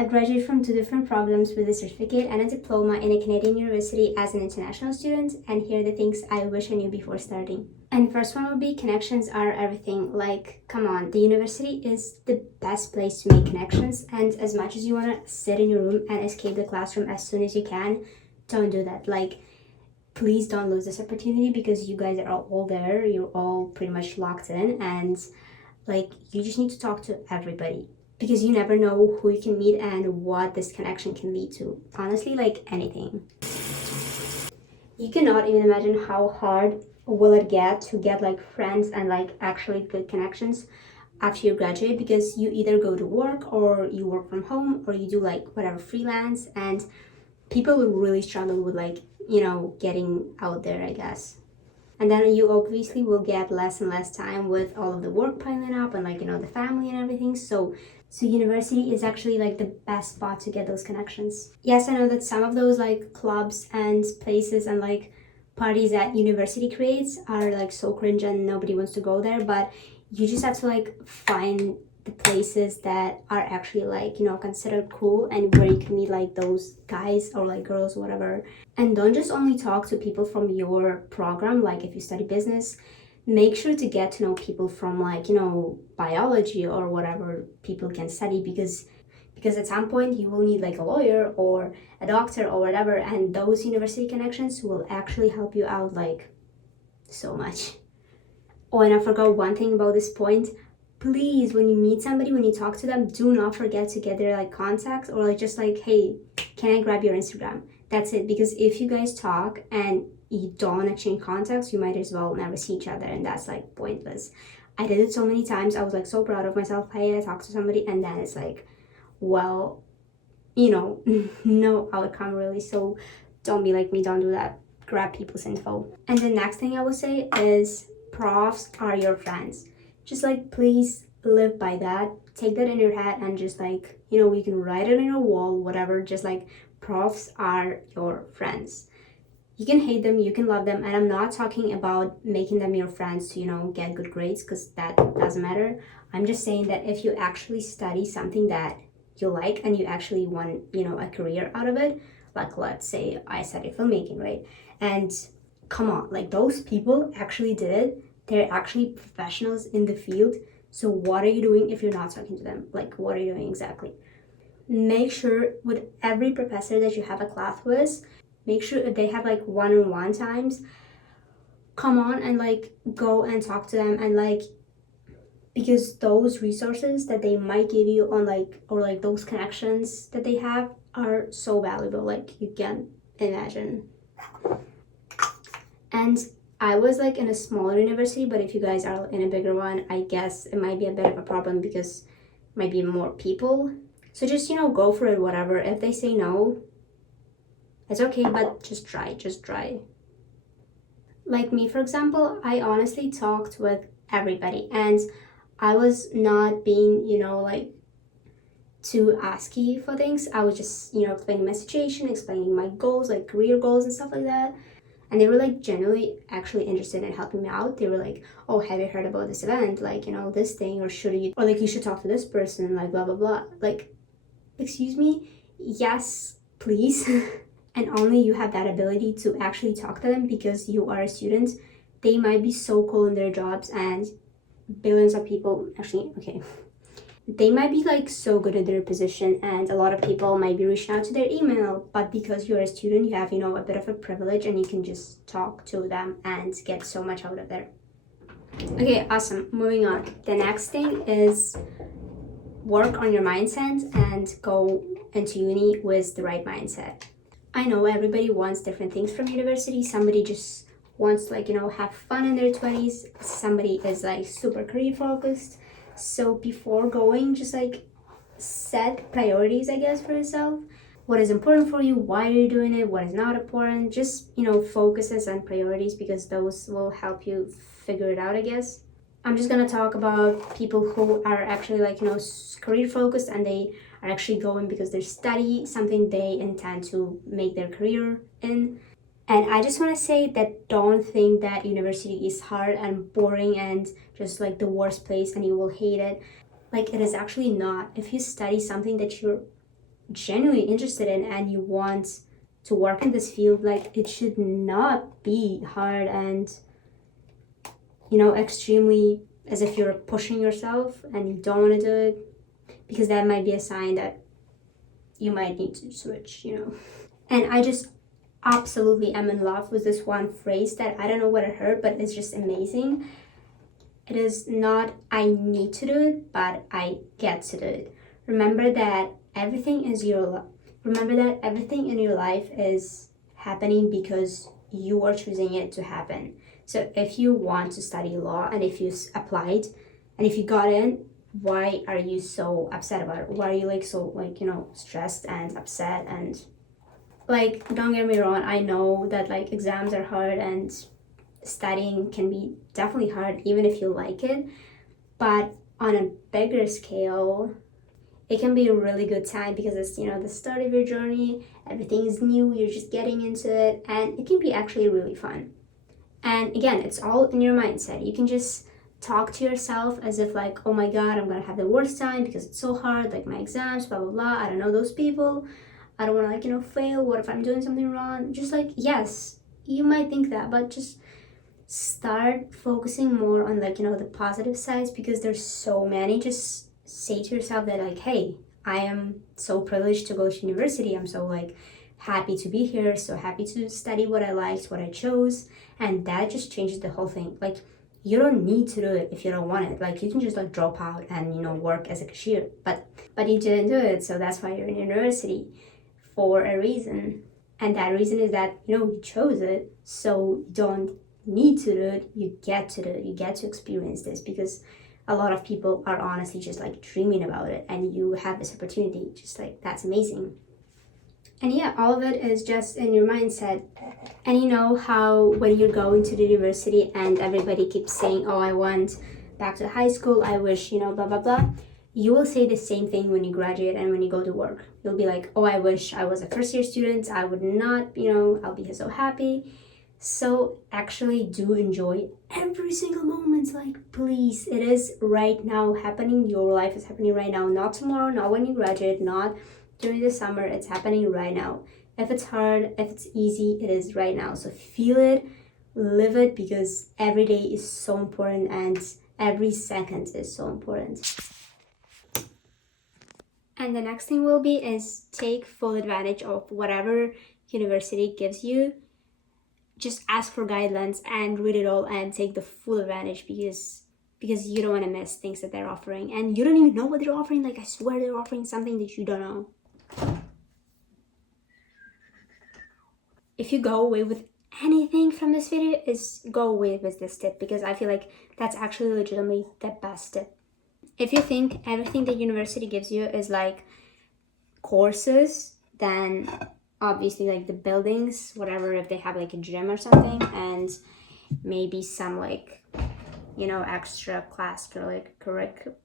I graduated from 2 different programs with a certificate and a diploma in a Canadian university as an international student, and here are the things I wish I knew before starting. And the first one would be connections are everything. Like, come on, the university is the best place to make connections, and as much as you want to sit in your room and escape the classroom as soon as you can, don't do that. Like, please don't lose this opportunity because you guys are all there, you're all pretty much locked in, and like, you just need to talk to everybody because you never know who you can meet and what this connection can lead to. Honestly, like anything. You cannot even imagine how hard will it get to get like friends and like actually good connections after you graduate, because you either go to work or you work from home or you do like whatever freelance, and people will really struggle with like, getting out there, I guess. And then you obviously will get less and less time with all of the work piling up and like, the family and everything. So university is actually like the best spot to get those connections. Yes, I know that some of those like clubs and places and like parties that university creates are like so cringe and nobody wants to go there, but you just have to like find the places that are actually like, considered cool and where you can meet like those guys or like girls or whatever. And don't just only talk to people from your program. Like if you study business, make sure to get to know people from like, biology or whatever people can study, because at some point you will need like a lawyer or a doctor or whatever, and those university connections will actually help you out like so much. Oh, and I forgot one thing about this point. Please, when you meet somebody, when you talk to them, do not forget to get their like contacts, or like just like, hey, can I grab your Instagram? That's it. Because if you guys talk and you don't exchange contacts, you might as well never see each other, and that's like pointless. I did it so many times. I was like so proud of myself. Hey, I talked to somebody, and then it's like, well, no outcome really. So don't be like me. Don't do that. Grab people's info. And the next thing I would say is profs are your friends. Just like, please live by that. Take that in your head and just like, you can write it on your wall, whatever. Just like, profs are your friends. You can hate them, you can love them, and I'm not talking about making them your friends to, get good grades, because that doesn't matter. I'm just saying that if you actually study something that you like and you actually want, a career out of it, like let's say I study filmmaking, right? And come on, like those people actually did it. They're actually professionals in the field. So what are you doing if you're not talking to them? Like, what are you doing exactly? Make sure with every professor that you have a class with, make sure if they have like one-on-one times, come on and like go and talk to them, and like, because those resources that they might give you on like, or like those connections that they have are so valuable, like you can't imagine. And I was like in a smaller university, but if you guys are in a bigger one, I guess it might be a bit of a problem because it might be more people. So just, go for it, whatever. If they say no, it's okay, but just try. Like me, for example, I honestly talked with everybody, and I was not being, like too asky for things. I was just, explaining my situation, explaining my goals, like career goals and stuff like that. And they were like genuinely actually interested in helping me out. They were like, oh, have you heard about this event? Like, this thing, or like you should talk to this person, like blah, blah, blah. Like, excuse me? Yes, please. And only you have that ability to actually talk to them because you are a student. They might be so cool in their jobs, and billions of people, actually, okay. They might be like so good at their position, and a lot of people might be reaching out to their email, but because you're a student, you have, a bit of a privilege, and you can just talk to them and get so much out of there. Okay, awesome. Moving on. The next thing is work on your mindset and go into uni with the right mindset. I know everybody wants different things from university. Somebody just wants like, have fun in their 20s. Somebody is like super career focused. So before going, just like set priorities, I guess, for yourself. What is important for you? Why are you doing it? What is not important? Just, focuses and priorities, because those will help you figure it out, I guess. I'm just gonna talk about people who are actually like, career focused, and they are actually going because they study something they intend to make their career in. And I just want to say that don't think that university is hard and boring and just like the worst place and you will hate it. Like, it is actually not. If you study something that you're genuinely interested in and you want to work in this field, like it should not be hard and, you know, extremely as if you're pushing yourself and you don't want to do it, because that might be a sign that you might need to switch, you know. And I just absolutely am in love with this one phrase that I don't know what I heard, but it's just amazing. It is not I need to do it, but I get to do it. Remember that everything in your life is happening because you are choosing it to happen. So if you want to study law and if you applied and if you got in, why are you so upset about it? Why are you like so like, you know, stressed and upset? And like, don't get me wrong, I know that like exams are hard and studying can be definitely hard even if you like it, but on a bigger scale it can be a really good time because it's, you know, the start of your journey, everything is new, you're just getting into it, and it can be actually really fun. And again, it's all in your mindset. You can just talk to yourself as if like, oh my god, I'm gonna have the worst time because it's so hard, like my exams, blah blah blah, I don't know those people, I don't want to like, you know, fail, what if I'm doing something wrong? Just like, yes, you might think that, but just start focusing more on like, you know, the positive sides, because there's so many. Just say to yourself that like, hey, I am so privileged to go to university, I'm so like happy to be here, so happy to study what I liked, what I chose, and that just changes the whole thing. Like, you don't need to do it if you don't want it. Like, you can just like drop out and, you know, work as a cashier, but you didn't do it, so that's why you're in university for a reason. And that reason is that, you know, you chose it, so you don't need to do it, you get to do it, you get to experience this, because a lot of people are honestly just like dreaming about it, and you have this opportunity. Just like, that's amazing. And yeah, all of it is just in your mindset. And you know how when you're going to the university and everybody keeps saying, oh, I want back to high school, I wish, you know, blah blah blah, you will say the same thing when you graduate and when you go to work. You'll be like, oh, I wish I was a first year student, I would not, you know, I'll be so happy. So actually do enjoy every single moment. Like, please, it is right now happening. Your life is happening right now, not tomorrow, not when you graduate, not during the summer. It's happening right now. If it's hard, if it's easy, it is right now. So feel it, live it, because every day is so important and every second is so important. And the next thing will be is take full advantage of whatever university gives you. Just ask for guidelines and read it all and take the full advantage, because you don't want to miss things that they're offering, and you don't even know what they're offering. Like, I swear they're offering something that you don't know. If you go away with anything from this video, is go away with this tip, because I feel like that's actually legitimately the best tip. If you think everything the university gives you is like courses, then obviously like the buildings, whatever, if they have like a gym or something, and maybe some like, you know, extra class curriculum,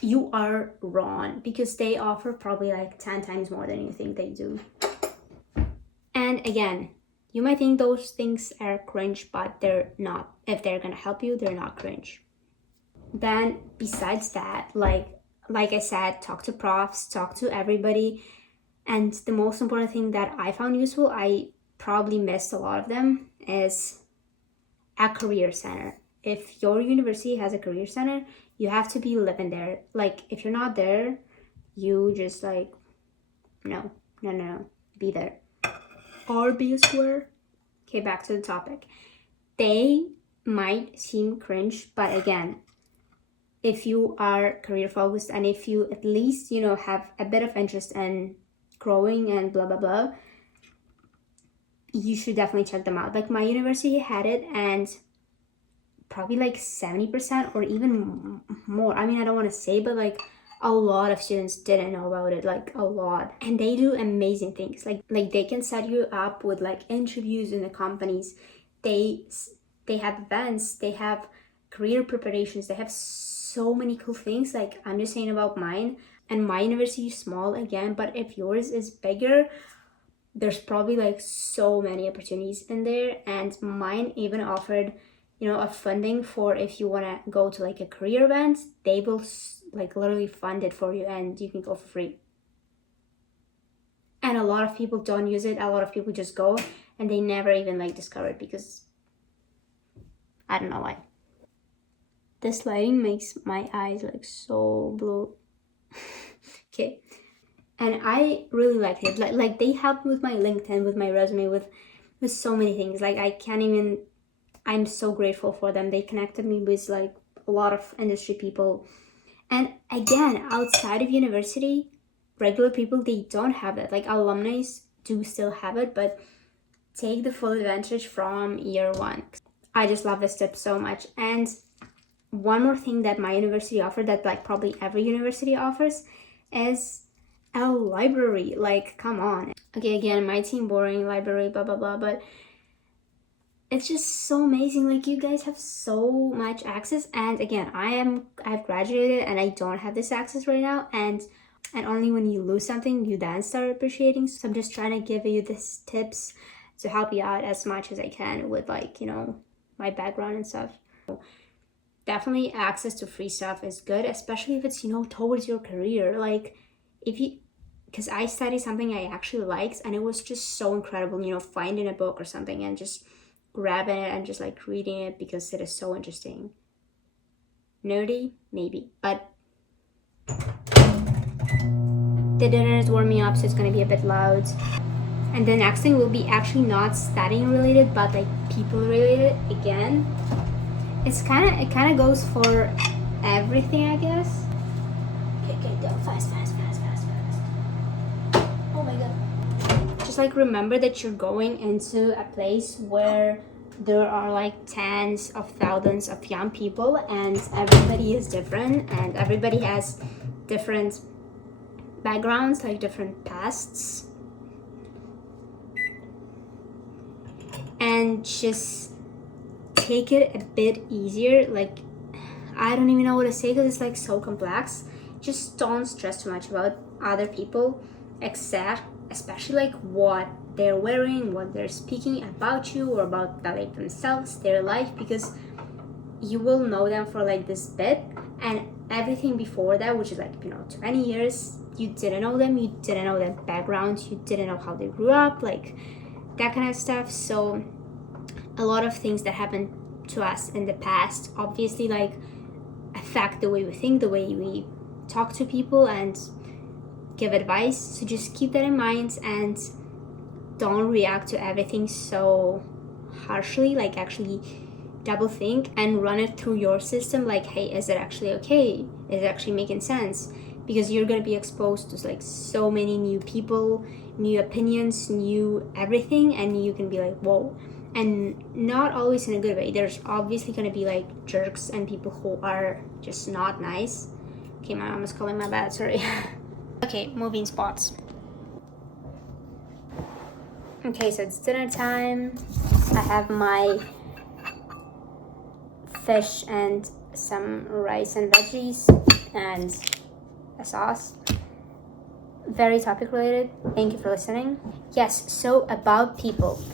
you are wrong, because they offer probably like 10 times more than you think they do. And again, you might think those things are cringe, but they're not. If they're gonna help you, they're not cringe. Then besides that, like I said, talk to profs, talk to everybody. And the most important thing that I found useful, I probably missed a lot of them, is a career center. If your university has a career center, you have to be living there. Like, if you're not there, you just like, no, be there. Or be a square. Okay, back to the topic. They might seem cringe, but again, if you are career focused and if you at least, you know, have a bit of interest in growing and blah blah blah, you should definitely check them out. Like, my university had it, and probably like 70% or even more, I mean, I don't want to say, but like a lot of students didn't know about it, like a lot. And they do amazing things. Like they can set you up with like interviews in the companies. They have events, they have career preparations, they have so many cool things. Like, I'm just saying about mine, and my university is small again, but if yours is bigger, there's probably like so many opportunities in there. And mine even offered, you know, a funding for if you want to go to like a career event, they will like literally fund it for you and you can go for free. And a lot of people don't use it. A lot of people just go and they never even like discover it, because I don't know why. This lighting makes my eyes like so blue. Okay. And I really liked it. Like they helped with my LinkedIn, with my resume, with so many things. Like I'm so grateful for them. They connected me with like a lot of industry people. And again, outside of university, regular people, they don't have that. Like alumni do still have it, but take the full advantage from year one. I just love this tip so much. And one more thing that my university offered, that like probably every university offers, is a library. Like, come on. Okay, again, my team boring, library, blah blah blah, but it's just so amazing. Like, you guys have so much access. And again, I've graduated and I don't have this access right now, and only when you lose something you then start appreciating. So I'm just trying to give you these tips to help you out as much as I can with, like, you know, my background and stuff. Definitely access to free stuff is good, especially if it's, you know, towards your career. Like, if you, because I studied something I actually liked, and it was just so incredible, you know, finding a book or something and just grabbing it and just like reading it because it is so interesting. Nerdy, maybe, but the dinner is warming up, so it's gonna be a bit loud. And the next thing will be actually not studying related, but like people related. Again, it kind of goes for everything, I guess. Okay, go fast. Oh my god. Just like remember that you're going into a place where there are like tens of thousands of young people, and everybody is different, and everybody has different backgrounds, like different pasts. And just take it a bit easier. Like, I don't even know what to say because it's like so complex. Just don't stress too much about other people, except especially like what they're wearing, what they're speaking about you or about like themselves, their life, because you will know them for like this bit, and everything before that, which is like, you know, 20 years, you didn't know them, you didn't know their backgrounds, you didn't know how they grew up, like that kind of stuff. So a lot of things that happened to us in the past obviously like affect the way we think, the way we talk to people and give advice. So just keep that in mind and don't react to everything so harshly. Like, actually double think and run it through your system. Like, hey, is it actually okay? Is it actually making sense? Because you're going to be exposed to like so many new people, new opinions, new everything, and you can be like, whoa. And not always in a good way. There's obviously going to be like jerks and people who are just not nice. Okay, my mom is calling, my bad, sorry. Okay, moving spots. Okay, so it's dinner time. I have my fish and some rice and veggies and a sauce. Very topic related. Thank you for listening. Yes, so about people.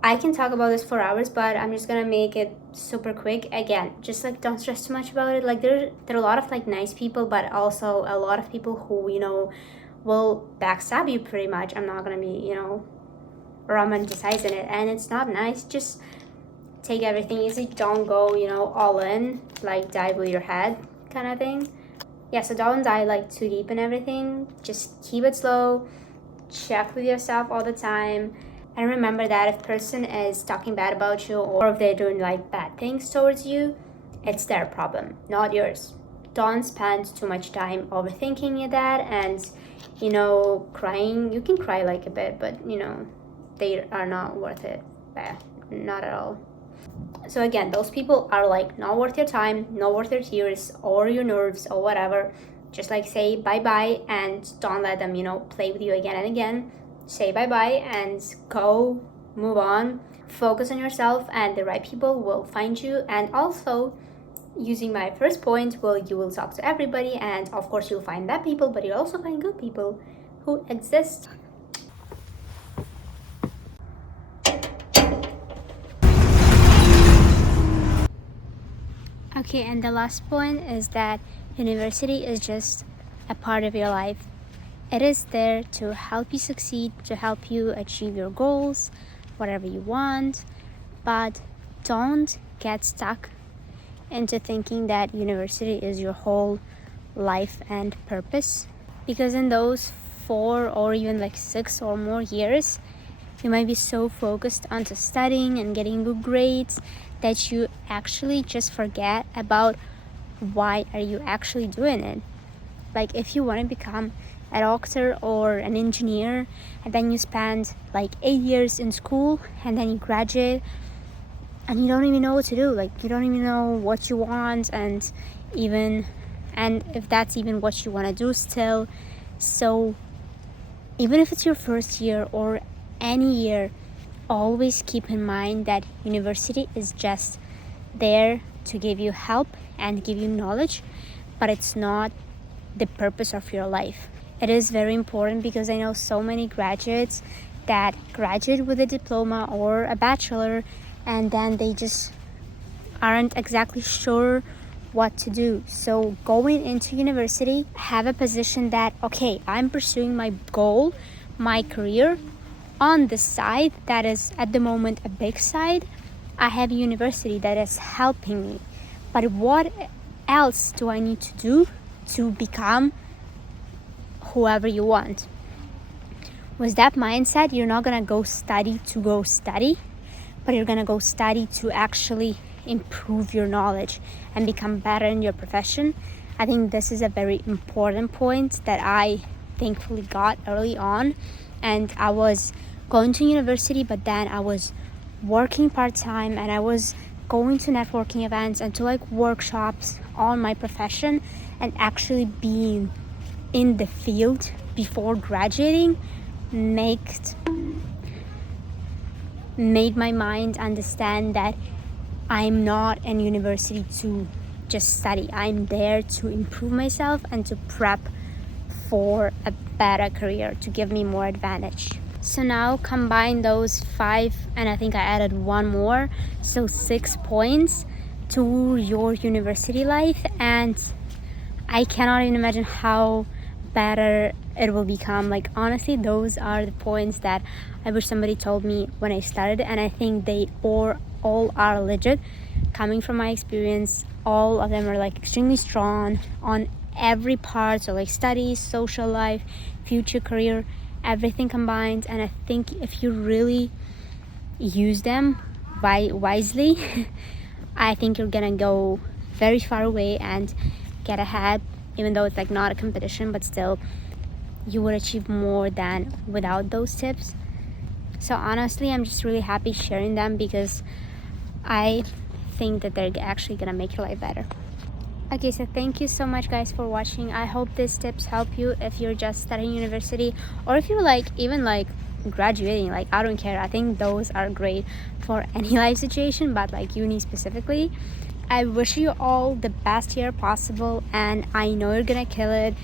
I can talk about this for hours, but I'm just gonna make it super quick. Again, just like don't stress too much about it. Like there are a lot of like nice people, but also a lot of people who, you know, will backstab you pretty much. I'm not gonna be, you know, romanticizing it, and it's not nice. Just take everything easy. Don't go, you know, all in, like dive with your head kind of thing. Yeah, so don't dive like too deep in everything. Just keep it slow. Check with yourself all the time. And remember that if a person is talking bad about you, or if they're doing like bad things towards you, it's their problem, not yours. Don't spend too much time overthinking that and, you know, crying. You can cry like a bit, but, you know, they are not worth it. Not at all. So again, those people are like not worth your time, not worth your tears or your nerves or whatever. Just like say bye-bye and don't let them, you know, play with you again and again. Say bye-bye and go, move on, focus on yourself, and the right people will find you. And also, using my first point, well, you will talk to everybody, and of course you'll find bad people, but you'll also find good people who exist. Okay, and the last point is that university is just a part of your life. It is there to help you succeed, to help you achieve your goals, whatever you want. But don't get stuck into thinking that university is your whole life and purpose, because in those 4 or even like 6 or more years, you might be so focused onto studying and getting good grades that you actually just forget about why are you actually doing it. Like if you want to become a doctor or an engineer, and then you spend like 8 years in school and then you graduate and you don't even know what to do, like you don't even know what you want, and if that's even what you want to do still. So even if it's your first year or any year, always keep in mind that university is just there to give you help and give you knowledge, but it's not the purpose of your life. It is very important, because I know so many graduates that graduate with a diploma or a bachelor, and then they just aren't exactly sure what to do. So going into university, have a position that, okay, I'm pursuing my goal, my career on the side that is at the moment a big side. I have a university that is helping me, but what else do I need to do to become whoever you want? With that mindset, you're not gonna go study to go study, but you're gonna go study to actually improve your knowledge and become better in your profession. I think this is a very important point that I thankfully got early on. And I was going to university, but then I was working part-time, and I was going to networking events and to like workshops on my profession, and actually being in the field before graduating made my mind understand that I'm not in university to just study. I'm there to improve myself and to prep for a better career, to give me more advantage. So now combine those 5, and I think I added 1 more, so 6 points to your university life, and I cannot even imagine how better it will become. Like honestly, those are the points that I wish somebody told me when I started, and I think they all are legit. Coming from my experience, all of them are like extremely strong on every part, so like studies, social life, future career, everything combined. And I think if you really use them wisely, I think you're gonna go very far away and get ahead, even though it's like not a competition, but still you would achieve more than without those tips. So honestly, I'm just really happy sharing them, because I think that they're actually gonna make your life better. Okay, so thank you so much guys for watching. I hope these tips help you if you're just studying university, or if you're like even like graduating. Like I don't care, I think those are great for any life situation, but like uni specifically. I wish you all the best year possible, and I know you're gonna kill it.